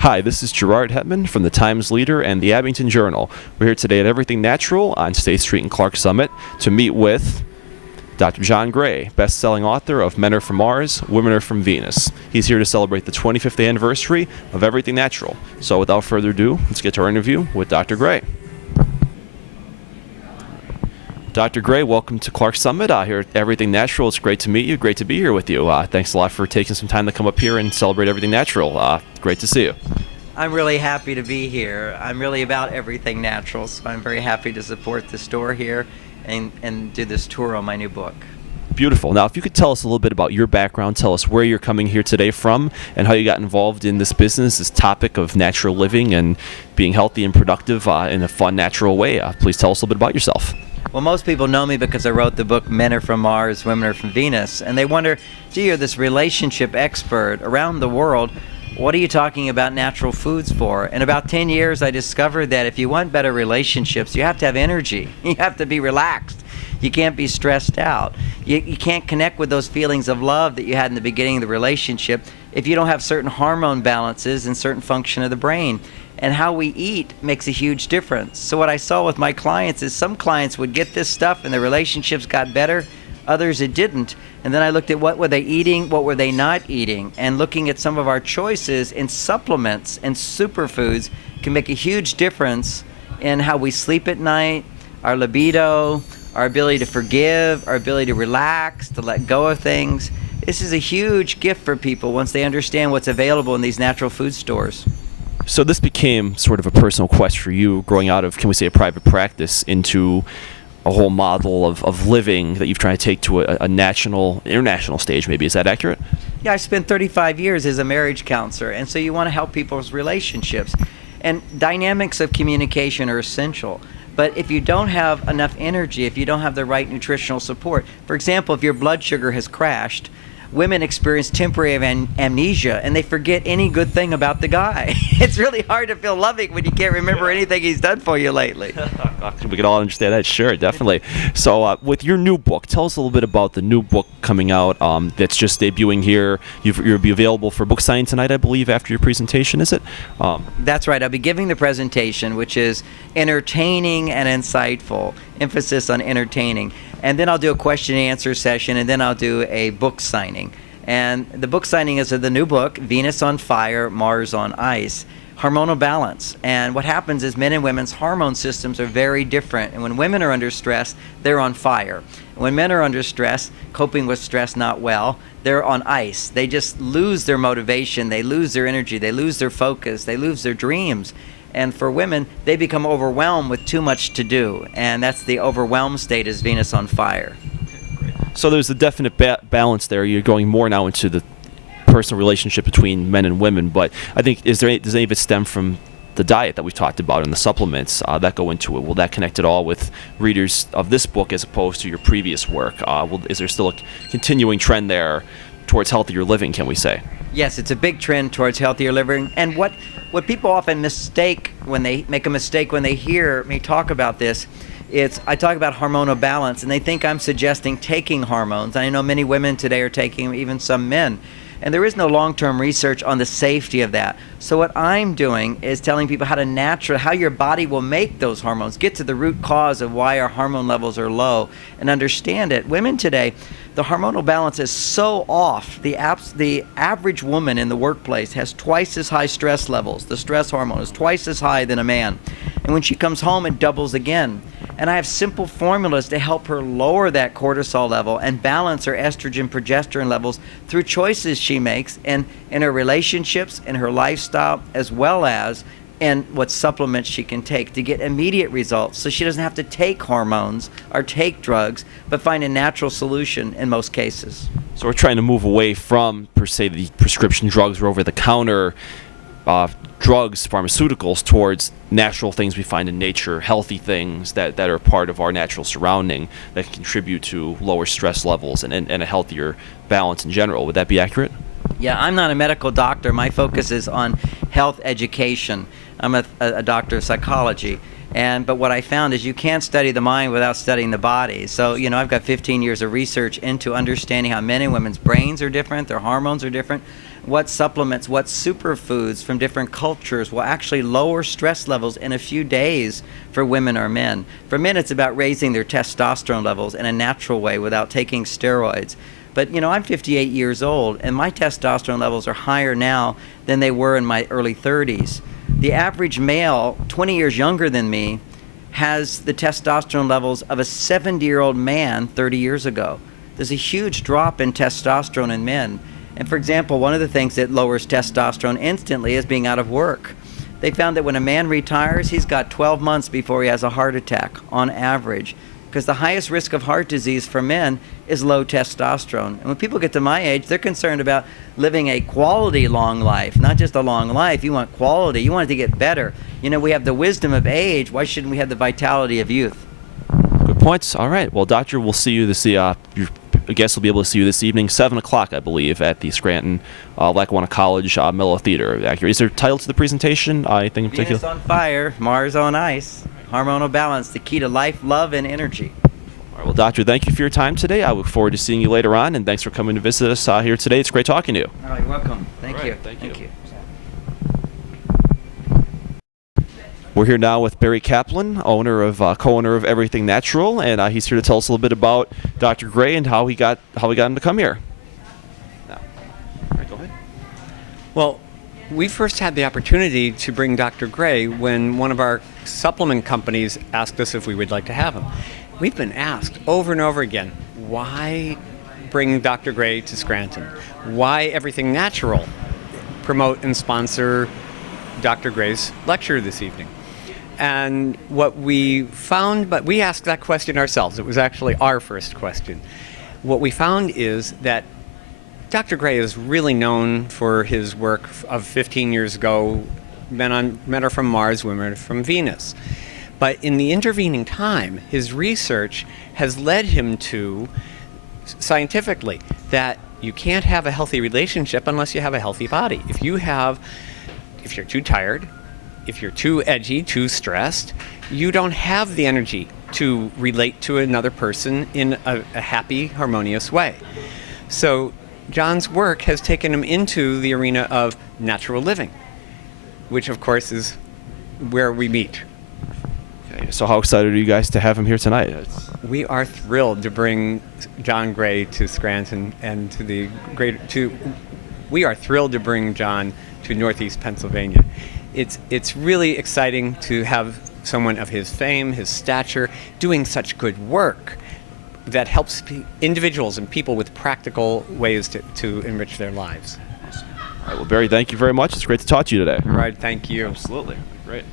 Hi, this is Gerard Hetman from the Times Leader and the Abington Journal. We're here today at Everything Natural on State Street in Clark Summit to meet with Dr. John Gray, best-selling author of Men Are From Mars, Women Are From Venus. He's here to celebrate the 25th anniversary of Everything Natural. So without further ado, let's get to our interview with Dr. Gray. Dr. Gray, welcome to Clark Summit here at Everything Natural. It's great to meet you. Great to be here with you. Thanks a lot for taking some time to come up here and celebrate Everything Natural. Great to see you. I'm really happy to be here. I'm really about everything natural, so I'm very happy to support the store here and do this tour on my new book. Beautiful. Now, if you could tell us a little bit about your background, tell us where you're coming here today from and how you got involved in this business, this topic of natural living and being healthy and productive in a fun, natural way. Please tell us a little bit about yourself. Well, most people know me because I wrote the book Men Are From Mars, Women Are From Venus, and they wonder, gee, you're this relationship expert around the world. What are you talking about natural foods for? In about 10 years, I discovered that if you want better relationships, you have to have energy. You have to be relaxed. You can't be stressed out. You can't connect with those feelings of love that you had in the beginning of the relationship if you don't have certain hormone balances and certain function of the brain. And how we eat makes a huge difference. So what I saw with my clients is some clients would get this stuff and their relationships got better, others it didn't. And then I looked at what were they eating, what were they not eating, and looking at some of our choices in supplements and superfoods can make a huge difference in how we sleep at night, our libido, our ability to forgive, our ability to relax, to let go of things. This is a huge gift for people once they understand what's available in these natural food stores. So this became sort of a personal quest for you, growing out of, can we say, a private practice into a whole model of living that you've tried to take to a national, international stage, maybe. Is that accurate? Yeah, I spent 35 years as a marriage counselor, and so you want to help people's relationships. And dynamics of communication are essential. But if you don't have enough energy, if you don't have the right nutritional support, for example, if your blood sugar has crashed, women experience temporary amnesia and they forget any good thing about the guy. It's really hard to feel loving when you can't remember anything he's done for you lately. We can all understand that, sure, definitely. So with your new book, tell us a little bit about the new book coming out that's just debuting here. You'll be available for book signing tonight, I believe, after your presentation, is it? That's right. I'll be giving the presentation, which is entertaining and insightful, emphasis on entertaining. And then I'll do a question and answer session, and then I'll do a book signing. And the book signing is of the new book, Venus on Fire, Mars on Ice, Hormonal Balance. And what happens is men and women's hormone systems are very different. And when women are under stress, they're on fire. And when men are under stress, coping with stress not well, they're on ice. They just lose their motivation, they lose their energy, they lose their focus, they lose their dreams. And for women, they become overwhelmed with too much to do. And that's the overwhelmed state, is Venus on fire. So there's a definite balance there. You're going more now into the personal relationship between men and women. But I think, does any of it stem from the diet that we talked about and the supplements that go into it? Will that connect at all with readers of this book as opposed to your previous work? Is there still a continuing trend there towards healthier living, can we say? Yes, it's a big trend towards healthier living. And what people often mistake when they make a mistake when they hear me talk about this, I talk about hormonal balance, and they think I'm suggesting taking hormones. I know many women today are taking them, even some men. And there is no long-term research on the safety of that. So what I'm doing is telling people how your body will make those hormones, get to the root cause of why our hormone levels are low, and understand it. Women today, the hormonal balance is so off. The average woman in the workplace has twice as high stress levels. The stress hormone is twice as high than a man. And when she comes home, it doubles again. And I have simple formulas to help her lower that cortisol level and balance her estrogen, progesterone levels through choices she makes in her relationships, in her lifestyle, as well as in what supplements she can take to get immediate results, so she doesn't have to take hormones or take drugs, but find a natural solution in most cases. So we're trying to move away from, per se, the prescription drugs or over-the-counter drugs, pharmaceuticals, towards natural things we find in nature, healthy things that are part of our natural surrounding that can contribute to lower stress levels and a healthier balance in general. Would that be accurate? Yeah, I'm not a medical doctor. My focus is on health education. I'm a doctor of psychology. But what I found is you can't study the mind without studying the body. So, I've got 15 years of research into understanding how men and women's brains are different, their hormones are different, what supplements, what superfoods from different cultures will actually lower stress levels in a few days for women or men. For men, it's about raising their testosterone levels in a natural way without taking steroids. But, I'm 58 years old, and my testosterone levels are higher now than they were in my early 30s. The average male, 20 years younger than me, has the testosterone levels of a 70-year-old man 30 years ago. There's a huge drop in testosterone in men. And for example, one of the things that lowers testosterone instantly is being out of work. They found that when a man retires, he's got 12 months before he has a heart attack on average, because the highest risk of heart disease for men is low testosterone. And when people get to my age, they're concerned about living a quality long life, not just a long life. You want quality. You want it to get better. We have the wisdom of age. Why shouldn't we have the vitality of youth? Good points. All right. Well, Doctor, we'll see you this. Your guest will be able to see you this evening, 7 o'clock, I believe, at the Scranton Lackawanna College Mello Theater. Accurate. Is there a title to the presentation? Anything in particular? Venus on fire, Mars on ice. Hormonal balance, the key to life, love, and energy. All right, well, Doctor, thank you for your time today. I look forward to seeing you later on, and thanks for coming to visit us here today. It's great talking to you. All right, welcome. Thank you. Thank you. We're here now with Barry Kaplan, co-owner of Everything Natural, and he's here to tell us a little bit about Dr. Gray and how he got him to come here. Now, all right, go ahead. Well, we first had the opportunity to bring Dr. Gray when one of our supplement companies asked us if we would like to have him. We've been asked over and over again, why bring Dr. Gray to Scranton? Why Everything Natural promote and sponsor Dr. Gray's lecture this evening? And what we found, but we asked that question ourselves. It was actually our first question. What we found is that Dr. Gray is really known for his work of 15 years ago. Men are from Mars, women are from Venus. But in the intervening time, his research has led him to, scientifically, that you can't have a healthy relationship unless you have a healthy body. If you're too tired, if you're too edgy, too stressed, you don't have the energy to relate to another person in a happy, harmonious way. So John's work has taken him into the arena of natural living, which of course is where we meet. Okay, so how excited are you guys to have him here tonight? We are thrilled to bring John Gray to Scranton and we are thrilled to bring John to Northeast Pennsylvania. It's really exciting to have someone of his fame, his stature, doing such good work that helps individuals and people with practical ways to enrich their lives. All right, well, Barry, thank you very much. It's great to talk to you today. All right, thank you. Absolutely. Great.